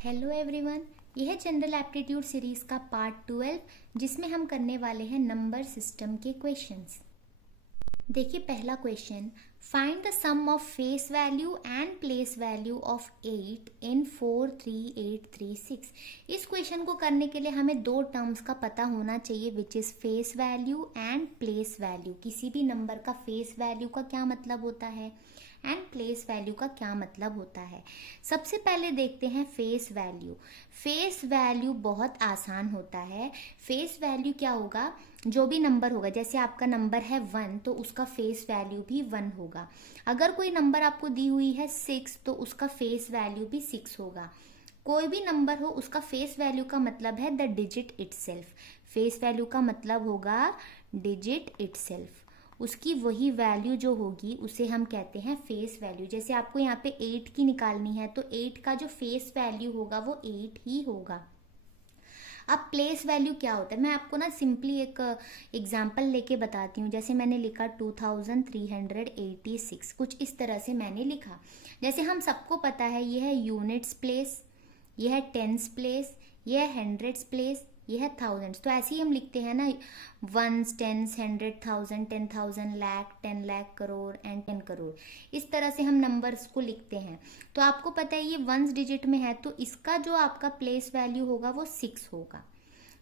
Hello everyone, यह है general aptitude series का पार्ट 12 जिसमें हम करने वाले हैं नंबर सिस्टम के क्वेश्चंस। देखिए पहला question, find the sum of face value and place value of 8 in 43836। इस क्वेश्चन को करने के लिए हमें दो टर्म्स का पता होना चाहिए which is face value and place value. किसी भी नंबर का फेस वैल्यू का क्या मतलब होता है एंड प्लेस वैल्यू का क्या मतलब होता है। सबसे पहले देखते हैं फेस वैल्यू। फेस वैल्यू बहुत आसान होता है। फेस वैल्यू क्या होगा, जो भी नंबर होगा, जैसे आपका नंबर है 1 तो उसका फेस वैल्यू भी 1 होगा। अगर कोई नंबर आपको दी हुई है 6 तो उसका फेस वैल्यू भी 6 होगा। कोई भी नंबर हो उसका फेस वैल्यू का मतलब है the digit itself. Face value का मतलब होगा डिजिट इटसेल्फ, उसकी वही वैल्यू जो होगी उसे हम कहते हैं फेस वैल्यू। जैसे आपको यहाँ पे 8 की निकालनी है तो 8 का जो फेस वैल्यू होगा वो 8 ही होगा। अब प्लेस वैल्यू क्या होता है, मैं आपको ना सिंपली एक एग्जांपल लेके बताती हूँ। जैसे मैंने लिखा 2386, कुछ इस तरह से मैंने लिखा। जैसे हम सबको पता है ये है यूनिट्स प्लेस, ये है टेंस प्लेस, ये है हंड्रेड्स प्लेस, ये है थाउजेंड्स। तो ऐसे ही हम लिखते हैं ना, ones, tens, 100,000, 10,000, lakh, 10 lakh, crore and 10 crore. इस तरह से हम नंबर्स को लिखते हैं। तो आपको पता है ये वंस डिजिट में है तो इसका जो आपका प्लेस वैल्यू होगा वो 6 होगा।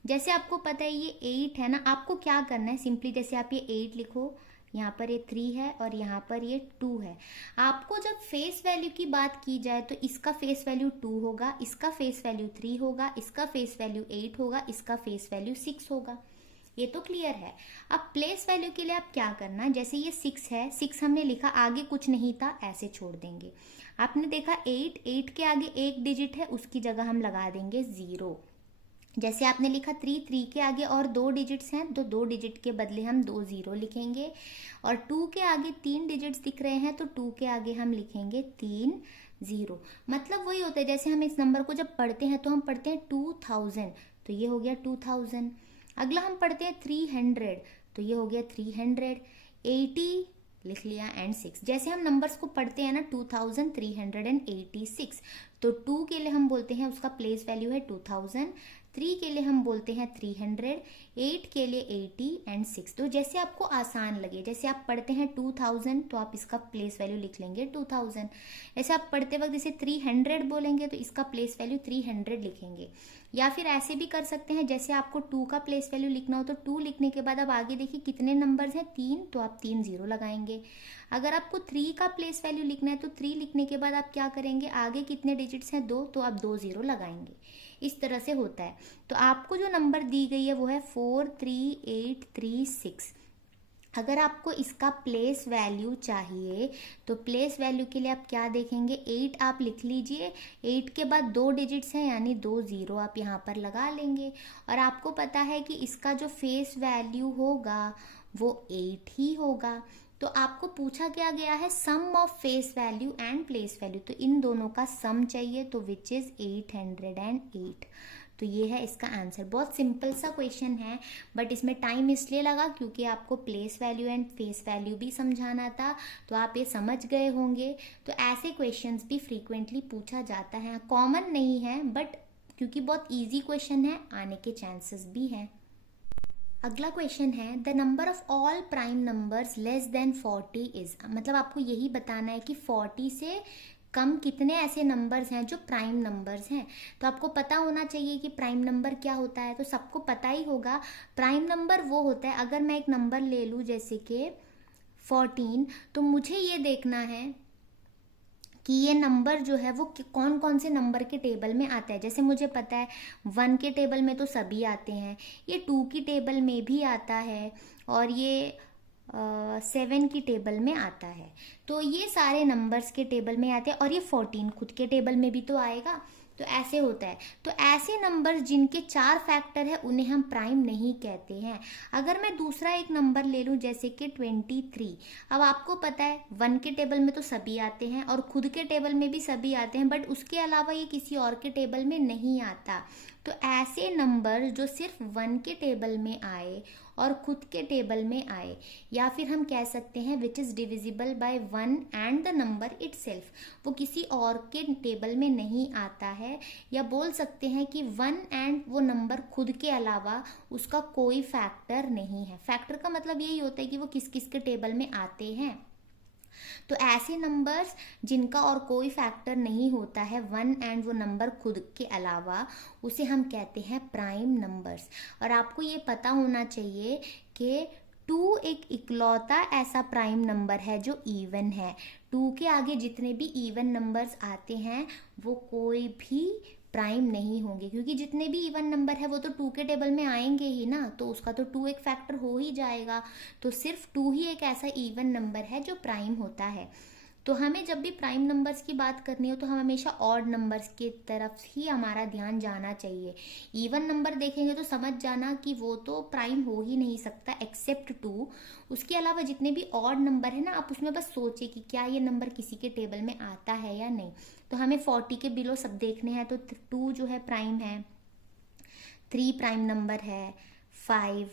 जैसे आपको पता है ये 8 है ना, आपको क्या करना है, सिंपली जैसे आप ये 8 लिखो, यहाँ पर ये 3 है और यहाँ पर ये 2 है। आपको जब फेस वैल्यू की बात की जाए तो इसका फेस वैल्यू 2 होगा, इसका फेस वैल्यू 3 होगा, इसका फेस वैल्यू 8 होगा, इसका फेस वैल्यू 6 होगा। ये तो क्लियर है। अब प्लेस वैल्यू के लिए आप क्या करना है, जैसे ये 6 है, 6 हमने लिखा, आगे कुछ नहीं था, ऐसे छोड़ देंगे। आपने देखा 8 के आगे एक डिजिट है, उसकी जगह हम लगा देंगे 0। जैसे आपने लिखा 3 के आगे और 2 डिजिट्स हैं तो 2 डिजिट के बदले हम 2 0 लिखेंगे। और 2 के आगे 3 डिजिट्स दिख रहे हैं तो 2 के आगे हम लिखेंगे 3 0। मतलब वही होता है, जैसे हम इस नंबर को जब पढ़ते हैं तो हम पढ़ते हैं 2000 तो ये हो गया 2000। अगला हम पढ़ते हैं 300 तो ये हो गया 300। 80 लिख लिया एंड 6। जैसे हम नंबर्स को पढ़ते हैं ना 2386, तो 2 के लिए हम बोलते हैं उसका प्लेस वैल्यू है 2000, 3 के लिए हम बोलते हैं 300, 8 के लिए 80 एंड 6। तो जैसे आपको आसान लगे, जैसे आप पढ़ते हैं 2000 तो आप इसका प्लेस वैल्यू लिख लेंगे 2000। ऐसे आप पढ़ते वक्त जैसे 300 बोलेंगे तो इसका प्लेस वैल्यू 300 लिखेंगे। या फिर ऐसे भी कर सकते हैं, जैसे आपको 2 का प्लेस वैल्यू लिखना हो तो 2 लिखने के बाद अब आगे देखिए कितने नंबर्स हैं, 3, तो आप 3 0 लगाएंगे। अगर आपको 3 का प्लेस वैल्यू लिखना है तो 3 लिखने के बाद आप क्या करेंगे, आगे कितने डिजिट्स हैं, 2, तो आप 2 0 लगाएंगे। इस तरह से होता है। तो आपको जो नंबर दी गई है वो है 43836। अगर आपको इसका प्लेस वैल्यू चाहिए तो प्लेस वैल्यू के लिए आप क्या देखेंगे, 8 आप लिख लीजिए, 8 के बाद 2 डिजिट्स हैं यानी 2 0 आप यहाँ पर लगा लेंगे। और आपको पता है कि इसका जो फेस वैल्यू होगा वो 8 ही होगा। तो आपको पूछा क्या गया है, sum of face value and place value, तो इन दोनों का सम चाहिए तो विच इज 808। तो ये है इसका आंसर। बहुत सिंपल सा क्वेश्चन है बट इसमें टाइम इसलिए लगा क्योंकि आपको place value and face value भी समझाना था, तो आप ये समझ गए होंगे। तो ऐसे क्वेश्चंस भी फ्रीक्वेंटली पूछा जाता है, कॉमन नहीं है बट क्योंकि बहुत इजी क्वेश्चन है आने के चांसेस भी हैं। अगला क्वेश्चन है, the number of all prime numbers less than 40 is. मतलब आपको यही बताना है कि 40 से कम कितने ऐसे नंबर्स हैं जो प्राइम नंबर्स हैं। तो आपको पता होना चाहिए कि प्राइम नंबर क्या होता है, तो सबको पता ही होगा। प्राइम नंबर वो होता है, अगर मैं एक नंबर ले लूँ जैसे कि 14, तो मुझे ये देखना है कि ये नंबर जो है वो कौन कौन से नंबर के टेबल में आता है। जैसे मुझे पता है 1 के टेबल में तो सभी आते हैं, ये 2 की टेबल में भी आता है और ये 7 की टेबल में आता है। तो ये सारे नंबर्स के टेबल में आते हैं और ये 14 खुद के टेबल में भी तो आएगा। तो ऐसे होता है। तो ऐसे नंबर्स जिनके 4 फैक्टर है उन्हें हम प्राइम नहीं कहते हैं। अगर मैं दूसरा एक नंबर ले लूँ जैसे कि 23, अब आपको पता है 1 के टेबल में तो सभी आते हैं और खुद के टेबल में भी सभी आते हैं, बट उसके अलावा ये किसी और के टेबल में नहीं आता। तो ऐसे नंबर जो सिर्फ 1 के टेबल में आए और खुद के टेबल में आए, या फिर हम कह सकते हैं which is divisible by 1 and the number itself, वो किसी और के टेबल में नहीं आता है। या बोल सकते हैं कि 1 एंड वो नंबर खुद के अलावा उसका कोई फैक्टर नहीं है। फैक्टर का मतलब यही होता है कि वो किस किस के टेबल में आते हैं। तो ऐसे नंबर्स जिनका और कोई फैक्टर नहीं होता है 1 एंड वो नंबर खुद के अलावा, उसे हम कहते हैं प्राइम नंबर्स। और आपको ये पता होना चाहिए कि 2 एक इकलौता ऐसा प्राइम नंबर है जो इवन है। 2 के आगे जितने भी इवन नंबर्स आते हैं वो कोई भी प्राइम नहीं होंगे, क्योंकि जितने भी इवन नंबर है वो तो 2 के टेबल में आएंगे ही ना, तो उसका तो 2 एक फैक्टर हो ही जाएगा। तो सिर्फ 2 ही एक ऐसा इवन नंबर है जो प्राइम होता है। तो हमें जब भी प्राइम नंबर्स की बात करनी हो तो हम हमेशा ऑड नंबर्स की तरफ ही हमारा ध्यान जाना चाहिए। इवन नंबर देखेंगे तो समझ जाना कि वो तो प्राइम हो ही नहीं सकता एक्सेप्ट 2। उसके अलावा जितने भी ऑड नंबर है ना, आप उसमें बस सोचिए कि क्या ये नंबर किसी के टेबल में आता है या नहीं। तो हमें 40 के बिलो सब देखने हैं, तो 2 जो है प्राइम है, 3 प्राइम नंबर है, 5,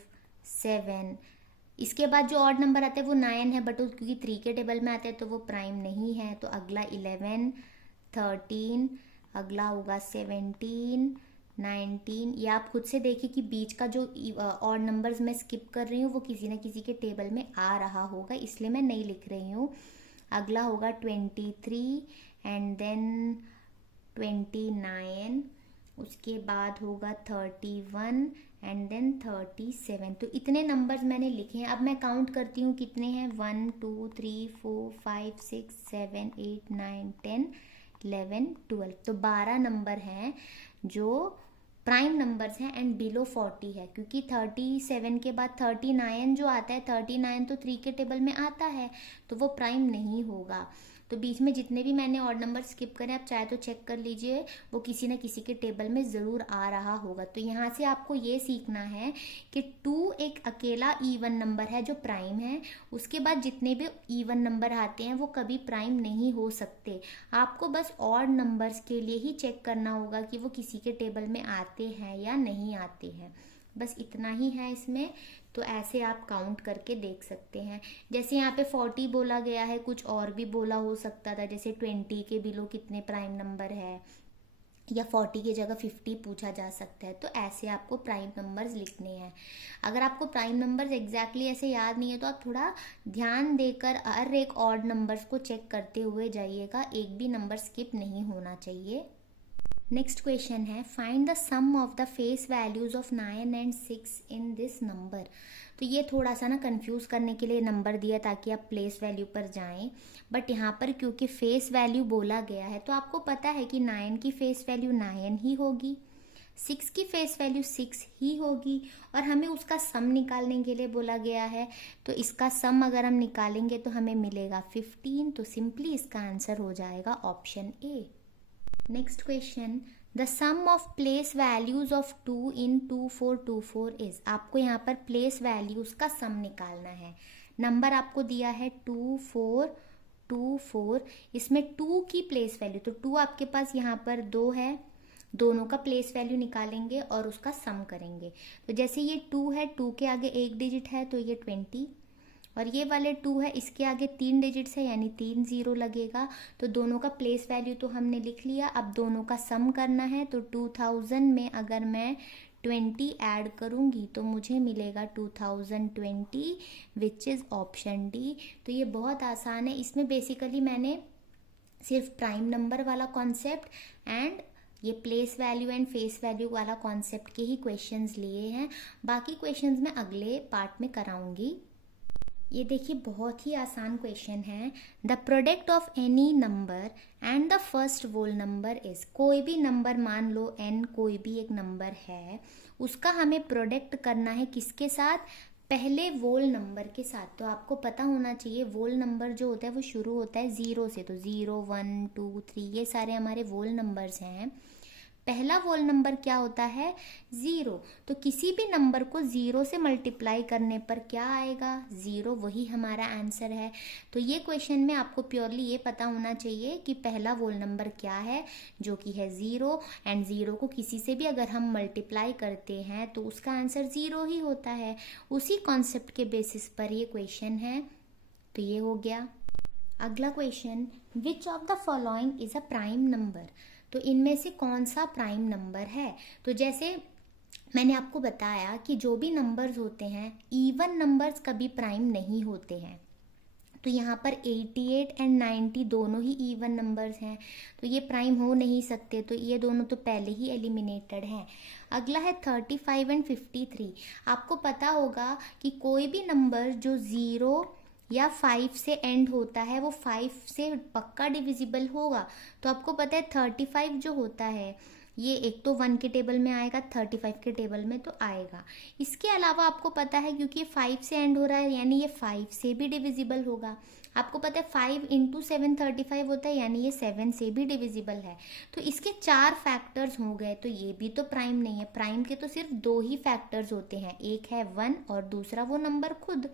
7। इसके बाद जो ऑड नंबर आते हैं वो 9 है, बट क्योंकि 3 के टेबल में आते हैं तो वो प्राइम नहीं है। तो अगला 11, 13, अगला होगा 17, 19। ये आप खुद से देखिए कि बीच का जो ऑड नंबर्स मैं स्किप कर रही हूँ वो किसी ना किसी के टेबल में आ रहा होगा, इसलिए मैं नहीं लिख रही हूँ। अगला होगा 23 एंड देन 29, उसके बाद होगा 31 एंड देन 37। तो इतने नंबर्स मैंने लिखे हैं। अब मैं काउंट करती हूँ कितने हैं, 1 2 3 4 5 6 7 8 9 10 11 12। तो 12 नंबर हैं जो प्राइम नंबर्स हैं एंड बिलो 40 है, क्योंकि 37 के बाद 39 जो आता है, 39 तो 3 के टेबल में आता है, तो वो प्राइम नहीं होगा। तो बीच में जितने भी मैंने ऑड नंबर स्किप करे, आप चाहे तो चेक कर लीजिए, वो किसी न किसी के टेबल में ज़रूर आ रहा होगा। तो यहाँ से आपको ये सीखना है कि 2 एक अकेला इवन नंबर है जो प्राइम है। उसके बाद जितने भी इवन नंबर आते हैं वो कभी प्राइम नहीं हो सकते। आपको बस ऑड नंबर्स के लिए ही चेक करना होगा कि वो किसी के टेबल में आते हैं या नहीं आते हैं। बस इतना ही है इसमें। तो ऐसे आप काउंट करके देख सकते हैं। जैसे यहाँ पे 40 बोला गया है, कुछ और भी बोला हो सकता था, जैसे 20 के बिलो कितने प्राइम नंबर है, या 40 की जगह 50 पूछा जा सकता है। तो ऐसे आपको प्राइम नंबर्स लिखने हैं। अगर आपको प्राइम नंबर्स एग्जैक्टली ऐसे याद नहीं है तो आप थोड़ा ध्यान देकर हर एक ऑड नंबर्स को चेक करते हुए जाइएगा, एक भी नंबर स्किप नहीं होना चाहिए। नेक्स्ट क्वेश्चन है, find the sum of the face values of 9 and 6 in this number. तो ये थोड़ा सा ना कंफ्यूज करने के लिए नंबर दिया ताकि आप प्लेस वैल्यू पर जाएं, बट यहाँ पर क्योंकि फेस वैल्यू बोला गया है तो आपको पता है कि 9 की फेस वैल्यू 9 ही होगी, 6 की फेस वैल्यू 6 ही होगी, और हमें उसका सम निकालने के लिए बोला गया है। तो इसका सम अगर हम निकालेंगे तो हमें मिलेगा 15। तो सिंपली इसका आंसर हो जाएगा option A. Next question, the sum of place values of 2 in 2424 is. आपको यहाँ पर प्लेस वैल्यूज का सम निकालना है। नंबर आपको दिया है 2424, इसमें 2 की प्लेस वैल्यू, तो 2 आपके पास यहाँ पर 2 है, दोनों का प्लेस वैल्यू निकालेंगे और उसका सम करेंगे। तो जैसे ये 2 है, 2 के आगे एक डिजिट है तो ये 20, और ये वाले 2 है, इसके आगे 3 डिजिट्स है यानी 3 0 लगेगा। तो दोनों का प्लेस वैल्यू तो हमने लिख लिया, अब दोनों का सम करना है। तो 2000 में अगर मैं 20 ऐड करूँगी तो मुझे मिलेगा 2020, विच इज़ ऑप्शन डी। तो ये बहुत आसान है। इसमें बेसिकली मैंने सिर्फ प्राइम नंबर वाला कॉन्सेप्ट एंड ये place value and face value वाला कॉन्सेप्ट के ही क्वेश्चंस लिए हैं। बाकी क्वेश्चंस मैं अगले पार्ट में कराऊंगी। ये देखिए बहुत ही आसान क्वेश्चन है। The product of any number and the first whole number is. कोई भी नंबर मान लो n, कोई भी एक नंबर है, उसका हमें प्रोडक्ट करना है किसके साथ, पहले वोल नंबर के साथ। तो आपको पता होना चाहिए वोल नंबर जो होता है वो शुरू होता है 0 से, तो 0 1 2 3 ये सारे हमारे वोल नंबर्स हैं। पहला होल नंबर क्या होता है, 0। तो किसी भी नंबर को 0 से मल्टीप्लाई करने पर क्या आएगा, 0, वही हमारा आंसर है। तो ये क्वेश्चन में आपको प्योरली ये पता होना चाहिए कि पहला होल नंबर क्या है, जो कि है 0, एंड 0 को किसी से भी अगर हम मल्टीप्लाई करते हैं तो उसका आंसर 0 ही होता है। उसी कॉन्सेप्ट के बेसिस पर ये क्वेश्चन है। तो ये हो गया। अगला question, which of the following is a prime number. तो इनमें से कौन सा प्राइम नंबर है। तो जैसे मैंने आपको बताया कि जो भी नंबर्स होते हैं, इवन नंबर्स कभी प्राइम नहीं होते हैं। तो यहाँ पर 88 एंड 90 दोनों ही इवन नंबर्स हैं, तो ये प्राइम हो नहीं सकते, तो ये दोनों तो पहले ही एलिमिनेटेड हैं। अगला है 35 एंड 53। आपको पता होगा कि कोई भी नंबर जो 0 या 5 से एंड होता है वो 5 से पक्का डिविजिबल होगा। तो आपको पता है 35 जो होता है ये एक तो 1 के टेबल में आएगा, 35 के टेबल में तो आएगा। इसके अलावा आपको पता है क्योंकि ये 5 से एंड हो रहा है यानी ये 5 से भी डिविजिबल होगा। आपको पता है 5 इंटू 7 35 होता है यानी ये 7 से भी डिविजिबल है। तो इसके 4 फैक्टर्स हो गए, तो ये भी तो प्राइम नहीं है। प्राइम के तो सिर्फ 2 ही फैक्टर्स होते हैं, एक है 1 और दूसरा वो नंबर खुद।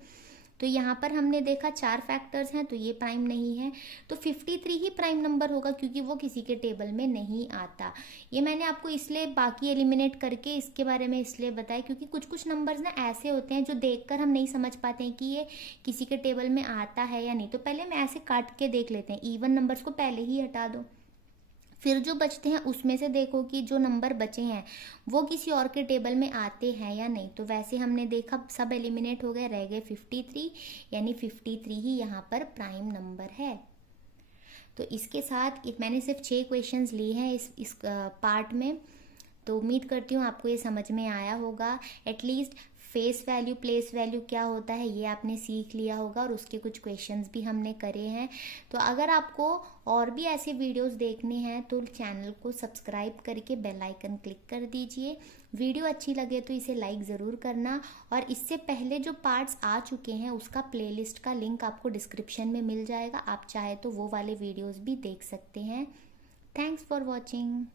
तो यहाँ पर हमने देखा 4 फैक्टर्स हैं, तो ये प्राइम नहीं है। तो 53 ही प्राइम नंबर होगा क्योंकि वो किसी के टेबल में नहीं आता। ये मैंने आपको इसलिए बाकी एलिमिनेट करके इसके बारे में इसलिए बताया क्योंकि कुछ कुछ नंबर्स ना ऐसे होते हैं जो देखकर हम नहीं समझ पाते हैं कि ये किसी के टेबल में आता है या नहीं। तो पहले हम ऐसे काट के देख लेते हैं, इवन नंबर्स को पहले ही हटा दो, फिर जो बचते हैं उसमें से देखो कि जो नंबर बचे हैं वो किसी और के टेबल में आते हैं या नहीं। तो वैसे हमने देखा सब एलिमिनेट हो गए, रह गए 53, यानी 53 ही यहाँ पर प्राइम नंबर है। तो इसके साथ मैंने सिर्फ 6 क्वेश्चंस लिए हैं इस पार्ट में। तो उम्मीद करती हूँ आपको ये समझ में आया होगा। At least face value place value क्या होता है ये आपने सीख लिया होगा, और उसके कुछ क्वेश्चंस भी हमने करे हैं। तो अगर आपको और भी ऐसे वीडियोस देखने हैं तो चैनल को सब्सक्राइब करके बेल आइकन क्लिक कर दीजिए। वीडियो अच्छी लगे तो इसे लाइक ज़रूर करना, और इससे पहले जो पार्ट्स आ चुके हैं उसका प्लेलिस्ट का लिंक आपको डिस्क्रिप्शन में मिल जाएगा, आप चाहे तो वो वाले वीडियोज़ भी देख सकते हैं। Thanks for watching.